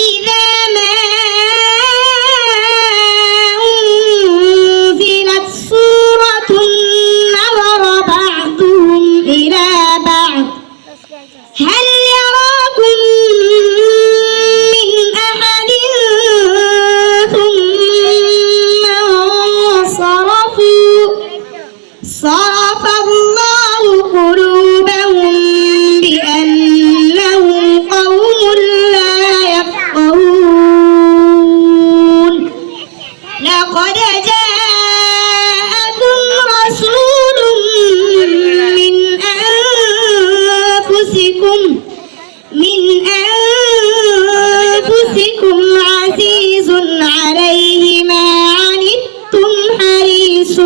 وإذا ما أنزلت سورة نظر بعضهم إلى بعض هل يراكم من أحد ثم انصرفوا صرف الله قلوبهم بأنهم قوم لا يفقهون لقد جاءكم رسول من أنفسكم عزيز عليه ما عنتم حريص